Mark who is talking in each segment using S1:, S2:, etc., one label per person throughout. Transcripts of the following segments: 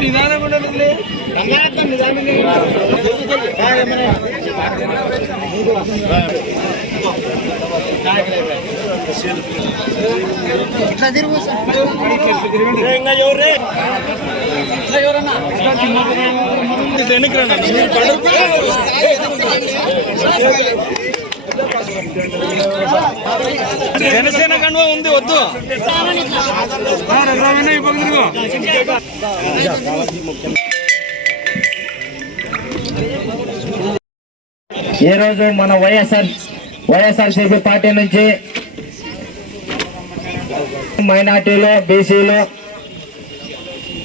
S1: నిదానం ఉండదు నిదానం చూ-
S2: జనసేన కండువా ఉంది వద్దు.
S3: ఈ రోజు మన వైఎస్ఆర్ వైఎస్ఆర్సీపీ పార్టీ నుంచి మైనార్టీలు బీసీలు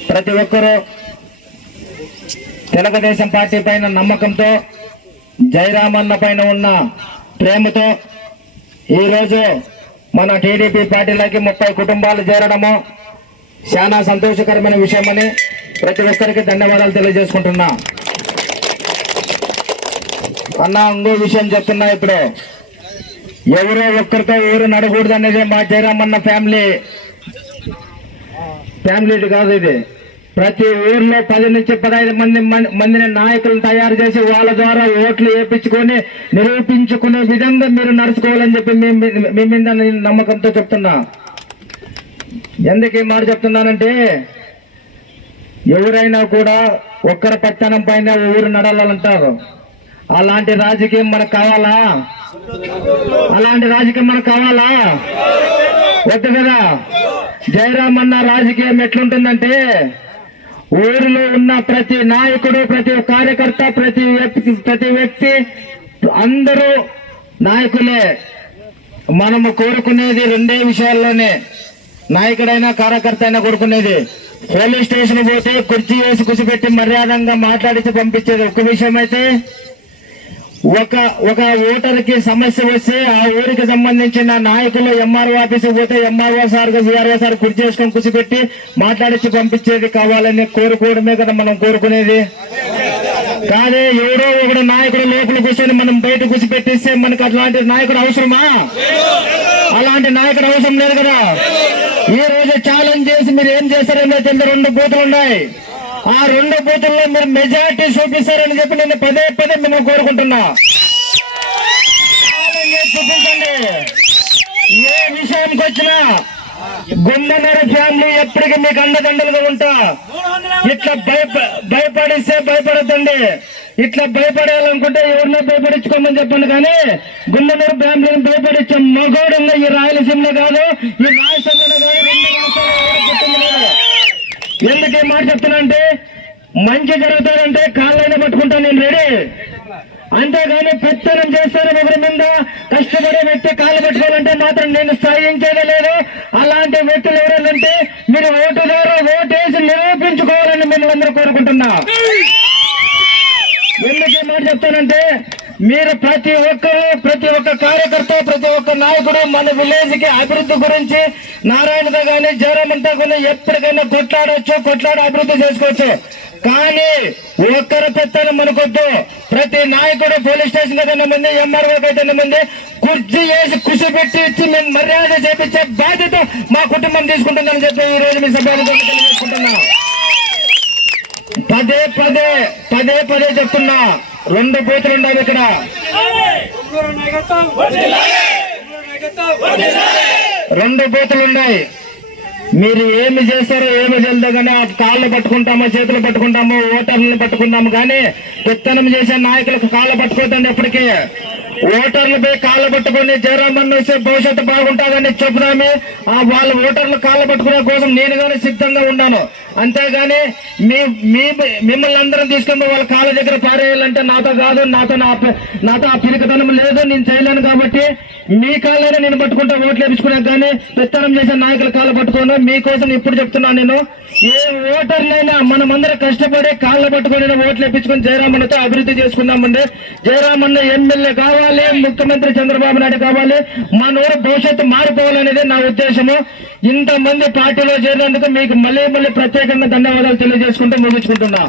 S3: ప్రతి ఒక్కరూ తెలుగుదేశం పార్టీ పైన నమ్మకంతో జయరామన్న పైన ఉన్న ప్రేమతో ఈరోజు మన టీడీపీ పార్టీలోకి ముప్పై కుటుంబాలు చేరడము చాలా సంతోషకరమైన విషయమని ప్రతి ఒక్కరికి ధన్యవాదాలు తెలియజేసుకుంటున్నా. అన్న ఇంకో విషయం చెప్తున్నా ఇప్పుడు. ఎవరో ఒక్కరితో ఎవరు నడకూడదు అనేది మా జయరామన్న ఫ్యామిలీ. ఫ్యామిలీ కాదు ఇది. ప్రతి ఊర్లో పది నుంచి పదహైదు మంది మందిని నాయకులను తయారు చేసి వాళ్ళ ద్వారా ఓట్లు వేపించుకొని నిరూపించుకునే విధంగా మీరు నడుచుకోవాలని చెప్పి మీ మీ- మీద నమ్మకంతో చెప్తున్నా. ఎందుకు ఈ మాట చెప్తున్నానంటే ఎవరైనా కూడా ఒక్కరి పచ్చనం పైన ఊరు నడాలంటారు అలాంటి రాజకీయం మనకు కావాలా? అలాంటి రాజకీయం మనకు కావాలా? వద్దు కదా. జయరామ్ అన్న రాజకీయం ఎట్లుంటుందంటే ఊరిలో ఉన్న ప్రతి నాయకుడు ప్రతి కార్యకర్త ప్రతి వ్యక్తి ప్రతి వ్యక్తి అందరూ నాయకులే. మనము కోరుకునేది రెండే విషయాల్లోనే. నాయకుడైనా కార్యకర్త అయినా కోరుకునేది. పోలీస్ స్టేషన్ పోతే కుర్చీ వేసి కూర్చోబెట్టి మర్యాదంగా మాట్లాడించి పంపించేది ఒక విషయం అయితే ఒక ఒక ఓటర్కి సమస్య వస్తే ఆ ఊరికి సంబంధించిన నాయకులు ఎంఆర్ఓ ఆఫీస్కి పోతే ఎంఆర్ఓ సార్ సిఆర్ఓ సార్ గుర్తు చేసుకొని కూర్చోబెట్టి మాట్లాడించి పంపించేది కావాలని కోరుకోవడమే కదా మనం కోరుకునేది. కాదే ఎవరో ఒకడు నాయకుడు లోపల కూర్చొని మనం బయట కూర్చోబెట్టిస్తే మనకు అట్లాంటి నాయకుడు అవసరమా? అలాంటి నాయకుడు అవసరం లేదు కదా. ఈ రోజు ఛాలెంజ్ చేసి మీరు ఏం చేస్తారని తెలియదు రెండు బూతులు ఉన్నాయి ఆ రెండు బూతుల్లో మీరు మెజార్టీ చూపిస్తారని చెప్పి నేను పదే పదే మిమ్మల్ని కోరుకుంటున్నా. చూపించండి. ఏ విషయానికి వచ్చినా గుండెనర ఫ్యామిలీ ఎప్పటికీ మీకు అండదండలుగా ఉంటా. ఇట్లా భయప భయపడిస్తే భయపడద్దండి. ఇట్లా భయపడాలనుకుంటే ఎవరినో భయపడించుకోమని చెప్పండి కానీ గుండెనర ఫ్యామిలీని భయపడించే మగోడంగా ఈ రాయలసీమలో కాదు ఈ రాష్ట్రంలో కాదు రెండు రాష్ట్రాల్లో ఎవరు పుట్టింది లేదు. ఎందుకు ఈ మాట చెప్తున్నానంటే మంచి జరుగుతారంటే కాళ్ళైనా పట్టుకుంటాను నేను రెడీ. అంతేగాని పెత్తనం చేస్తారు ఒకరి మీద కష్టపడే వ్యక్తి కాళ్ళు పెట్టుకోవాలంటే మాత్రం నేను స్థాయించేదే లేదు. అలాంటి వ్యక్తులు ఎవరంటే మీరు ఓటు ద్వారా ఓటేసి నిరూపించుకోవాలని మిమ్మల్ని అందరూ కోరుకుంటున్నా. ఎందుకు మాట చెప్తానంటే మీరు ప్రతి ఒక్కరు ప్రతి ఒక్క కార్యకర్త ప్రతి ఒక్క నాయకుడు మన విలేజ్కి అభివృద్ధి గురించి నారాయణతో జ్వరం జయరామంతో కానీ ఎప్పటికైనా కొట్లాడవచ్చు కొట్లాడి అభివృద్ధి చేసుకోవచ్చు. కానీ ఒక్కరి పెత్తనం మనకొద్దు ప్రతి నాయకుడు పోలీస్ స్టేషన్ అయితే మంది ఎంఆర్ఓ అయితే మంది కుర్చీ వేసి కుసి పెట్టి ఇచ్చి మేము మర్యాద చేపించే బాధ్యత మా కుటుంబం తీసుకుంటుందని చెప్పి ఈ రోజు మీ సభ్యులు తెలియజేసుకుంటున్నా. పదే పదే పదే పదే చెప్తున్నా. రెండు బూతులు ఉండాలి ఇక్కడ. రెండు బూతులు ఉన్నాయి మీరు ఏమి చేశారో ఏమి చేయలేదు కానీ ఆ కాళ్ళు పట్టుకుంటామో చేతులు పట్టుకుంటామో ఓటర్లను పట్టుకుంటాము కానీ విత్తనం చేసే నాయకులకు కాళ్ళు పట్టుకోదండి ఎప్పటికీ. ఓటర్లపై కాళ్ళు పట్టుకొని జయరామన్ వేసే భవిష్యత్తు బాగుంటుందని చెబుదామే. ఆ వాళ్ళ ఓటర్లు కాళ్ళు పట్టుకునే కోసం నేను కానీ సిద్ధంగా ఉన్నాను. అంతేగాని మీ మీ మిమ్మల్ని అందరం తీసుకుని వాళ్ళ కాళ్ళ దగ్గర పారేయాలంటే నాతో కాదు నాతో నా నాతో ఆ పిరికతనం లేదు నేను చేయలేను కాబట్టి మీ కాళ్ళైనా నేను పట్టుకుంటే ఓట్లు వేయించుకున్నా కానీ విత్తనం చేసే నాయకుల కాళ్ళు పట్టుకోను. మీకోసం ఇప్పుడు చెప్తున్నాను నేను. ఏ ఓటర్లైనా మనమందరం కష్టపడి కాళ్ళు పట్టుకొని ఓట్లు ఎప్పించుకుని జయరామన్నతో అభివృద్ధి చేసుకుందామండి. జయరామన్న ఎమ్మెల్యే కావాలి ముఖ్యమంత్రి చంద్రబాబు నాయుడు కావాలి. మన ఊరు భవిష్యత్తు మారిపోవాలనేది నా ఉద్దేశము. ఇంతమంది పార్టీలో చేరినందుకు మీకు మళ్ళీ మళ్ళీ ప్రత్యేకంగా ధన్యవాదాలు తెలియజేసుకుంటూ ముగించుకుంటున్నా.